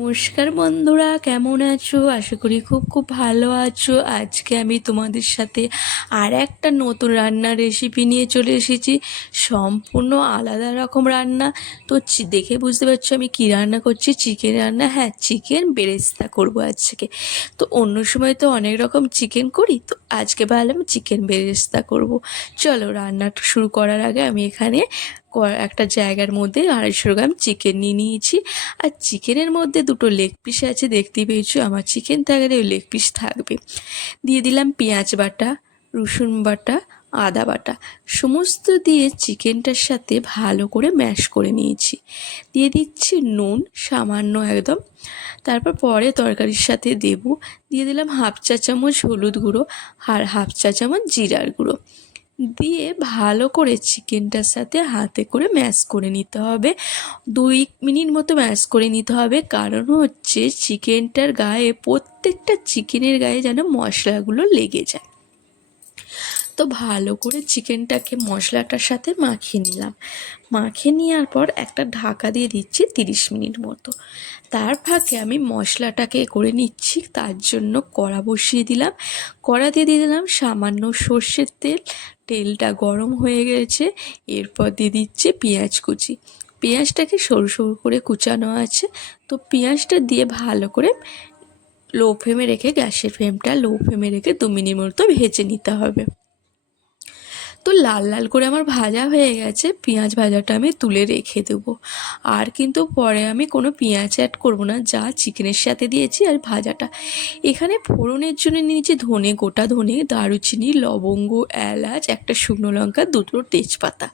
নমস্কার বন্ধুরা, কেমন আছো? আশা করি খুব খুব ভালো আছো। আজকে আমি তোমাদের সাথে আর একটা নতুন রান্নার রেসিপি নিয়ে চলে এসেছি। সম্পূর্ণ আলাদা রকম রান্না। তো দেখে বুঝতে পারছ আমি কী রান্না করছি? চিকেন রান্না। হ্যাঁ চিকেন বেরেস্তা করব আজকে। তো অন্য সময় তো অনেক রকম চিকেন করি, তো আজকে ভাবলাম চিকেন বেরেস্তা করব। চলো রান্নাটা শুরু করার আগে আমি এখানে একটা জায়গার মধ্যে আড়াইশো গ্রাম চিকেন নিয়ে নিয়েছি। আর চিকেনের মধ্যে দুটো লেগ পিস আছে দেখতে পেয়েছ? আমার চিকেন থাকলে ওই লেগ পিস থাকবে। দিয়ে দিলাম পেঁয়াজ বাটা, রসুন বাটা, আদা বাটা। সমস্ত দিয়ে চিকেনটার সাথে ভালো করে ম্যাশ করে নিয়েছি। দিয়ে দিচ্ছি নুন, সামান্য একদম। তারপর পরে তরকারির সাথে দেব। দিয়ে দিলাম হাফ চা চামচ হলুদ গুঁড়ো আর হাফ চা চামচ জিরার গুঁড়ো। দিয়ে ভালো করে চিকেনটার সাথে হাতে করে ম্যাশ করে নিতে হবে। দুই মিনিট মতো ম্যাশ করে নিতে হবে। কারণ হচ্ছে চিকেনটার গায়ে প্রত্যেকটা চিকেনের গায়ে যেন মশলাগুলো লেগে যায়। তো ভালো করে চিকেনটাকে মশলাটার সাথে মাখিয়ে নিলাম। মাখিয়ে নেওয়ার পর একটা ঢাকা দিয়ে দিচ্ছি তিরিশ মিনিট মতো। তার ফাঁকে আমি মশলাটাকে করে নিচ্ছি, তার জন্য কড়া বসিয়ে দিলাম। কড়া দিয়ে দিয়ে দিলাম সামান্য সর্ষের তেল, তেলটা গরম হয়ে গেছে। এরপর দিয়ে দিচ্ছি পেঁয়াজ কুচি। পেঁয়াজটাকে সরু সরু করে কুচানো আছে, তো পেঁয়াজটা দিয়ে ভালো করে লো ফ্লেমে রেখে গ্যাসের ফ্লেমটা লো ফ্লেমে রেখে দু মিনিট মতো ভেজে নিতে হবে। তো লাল লাল করে আমার ভাজা হয়ে গেছে, পেঁয়াজ ভাজাটা আমি তুলে রেখে দেবো। আর কিন্তু পরে আমি কোনো পেঁয়াজ অ্যাড করব না, যা চিকেনের সাথে দিয়েছি আর ভাজাটা। এখানে ফোড়নের জন্য নিয়েছি ধনে গোটা, ধনে, দারুচিনি, লবঙ্গ, এলাচ, একটা শুকনো লঙ্কা, দুটো তেজপাতা।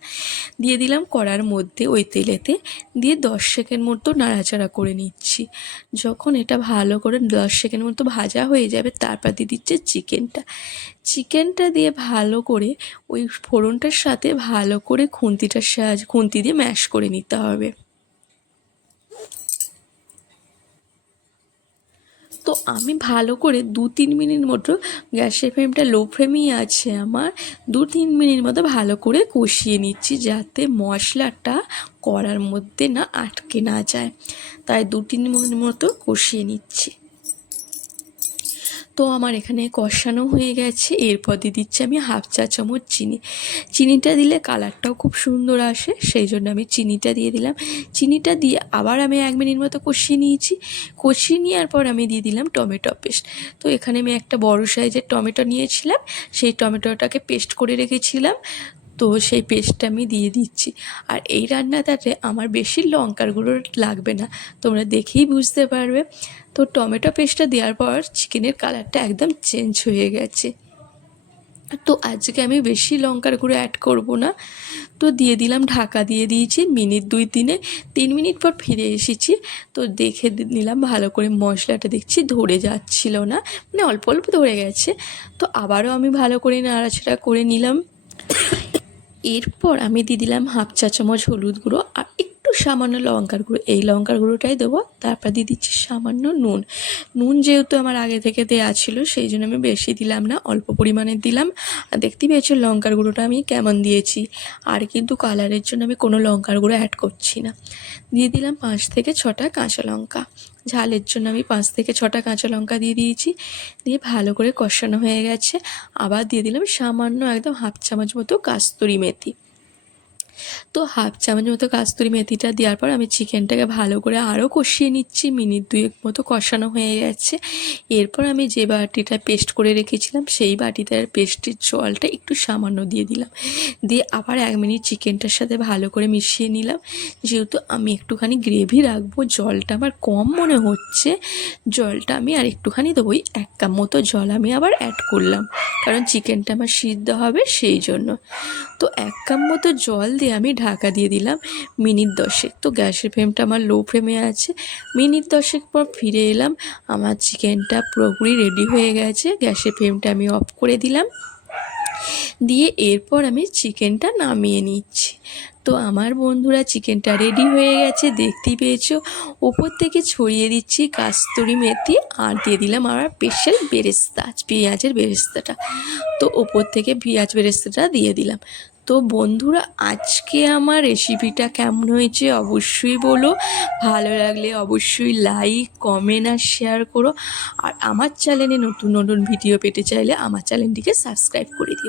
দিয়ে দিলাম কড়ার মধ্যে ওই তেলেতে, দিয়ে দশ সেকেন্ড মতো নাড়াচাড়া করে নিচ্ছি। যখন এটা ভালো করে দশ সেকেন্ড মতো ভাজা হয়ে যাবে, তারপর দিয়ে দিচ্ছে চিকেনটা। চিকেনটা দিয়ে ভালো করে ওই ফোড়নটার সাথে ভালো করে খুন্তিটার সাহায্যে, খুন্তি দিয়ে ম্যাশ করে নিতে হবে। তো আমি ভালো করে দু তিন মিনিট মতো গ্যাসের ফ্লেমটা লো ফ্লেমেই আছে আমার, দু তিন মিনিট মতো ভালো করে কষিয়ে নিচ্ছি যাতে মশলাটা কড়ার মধ্যে না আটকে না যায়। তাই দু তিন মিনিট মতো কষিয়ে নিচ্ছি। তো আমার এখানে কষানো হয়ে গেছে। এরপর দিয়ে দিচ্ছি আমি হাফ চা চামচ চিনি। চিনিটা দিলে কালারটাও খুব সুন্দর আসে, সেই জন্য আমি চিনিটা দিয়ে দিলাম। চিনিটা দিয়ে আবার আমি এক মিনিট মতো কষিয়ে নিয়েছি। কষিয়ে নেওয়ার পর আমি দিয়ে দিলাম টমেটো পেস্ট। তো এখানে আমি একটা বড় সাইজের টমেটো নিয়েছিলাম। সেই টমেটোটাকে পেস্ট করে রেখেছিলাম। তো সেই পেস্টটা আমি দিয়ে দিচ্ছি। আর এই রান্নাটাতে আমার বেশি লঙ্কার গুঁড়ো লাগবে না, তোমরা দেখেই বুঝতে পারবে। তো টমেটো পেস্টটা দেওয়ার পর চিকেনের কালারটা একদম চেঞ্জ হয়ে গেছে। তো আজকে আমি বেশি লঙ্কার গুঁড়ো অ্যাড করব না। তো দিয়ে দিলাম, ঢাকা দিয়ে দিয়েছি মিনিট দুই তিনে। তিন মিনিট পর ফিরে এসেছি। তো দেখে নিলাম ভালো করে মশলাটা দেখছি ধরে যাচ্ছিল না। মানে অল্প অল্প ধরে গেছে। তো আবারও আমি ভালো করে নাড়াচাড়া করে নিলাম। এরপর আমি দিয়ে দিলাম হাফ চা চামচ হলুদ গুঁড়ো আর একটু সামান্য লঙ্কার গুঁড়ো। এই লঙ্কার গুঁড়োটাই দেবো, তারপর দিয়ে দিচ্ছি সামান্য নুন। নুন যেহেতু আমার আগে থেকে দেওয়া ছিল, সেই জন্য আমি বেশি দিলাম না, অল্প পরিমাণে দিলাম। আর দেখতেই পেয়েছ লঙ্কার গুঁড়োটা আমি কেমন দিয়েছি। আর কিন্তু কালারের জন্য আমি কোনো লঙ্কার গুঁড়ো অ্যাড করছি না। দিয়ে দিলাম পাঁচ থেকে ছটা কাঁচা লঙ্কা। ঝালের জন্য আমি পাঁচ থেকে ছটা কাঁচা লঙ্কা দিয়ে দিয়েছি। দিয়ে ভালো করে কষানো হয়ে গেছে। আবার দিয়ে দিলাম সামান্য একদম হাফ চামচ মতো কাস্তুরি মেথি। তো হাফ চামচ মতো কাস্তুরি মেথিটা দেওয়ার পর আমি চিকেনটাকে ভালো করে আরও কষিয়ে নিচ্ছি, মিনিট দুয়েক মতো কষানো হয়ে গেছে। এরপর আমি যে বাটিটা পেস্ট করে রেখেছিলাম, সেই বাটিটার পেস্টের জলটা একটু সামান্য দিয়ে দিলাম। দিয়ে আবার এক মিনিট চিকেনটার সাথে ভালো করে মিশিয়ে নিলাম। যেহেতু আমি একটুখানি গ্রেভি রাখব, জলটা আমার কম মনে হচ্ছে, জলটা আমি আর একটুখানি দেবো। ওই এক কাপ মতো জল আমি আবার অ্যাড করলাম, কারণ চিকেনটা আমার সিদ্ধ হবে সেই জন্য। তো এক কাপ মতো জল দিয়ে আমি ঢাকা দিয়ে দিলাম মিনিট দশেক। তো গ্যাসের ফ্লেমটা আমার লো ফ্লেমে আছে। মিনিট দশেক পর ফিরে এলাম। আমার চিকেনটা পুরোপুরি রেডি হয়ে গেছে। গ্যাসের ফ্লেমটা আমি অফ করে দিলাম। দিয়ে এরপর আমি চিকেনটা নামিয়ে নিচ্ছি। তো আমার বন্ধুরা, চিকেনটা রেডি হয়ে গেছে। দেখতেই পেয়েছ? ওপর থেকে ছড়িয়ে দিচ্ছি কাস্তুরি মেথি আর দিয়ে দিলাম আমার স্পেশাল বেরেস্তা, পেঁয়াজের বেরেস্তাটা। তো ওপর থেকে পেঁয়াজ বেরেস্তাটা দিয়ে দিলাম। তো বন্ধুরা, আজকে আমার রেসিপিটা কেমন হয়েছে অবশ্যই বলো। ভালো লাগলে অবশ্যই লাইক কমেন্ট আর শেয়ার করো। আর আমার চ্যানেলে নতুন নতুন ভিডিও পেতে চাইলে আমার চ্যানেলটিকে সাবস্ক্রাইব করে দিও।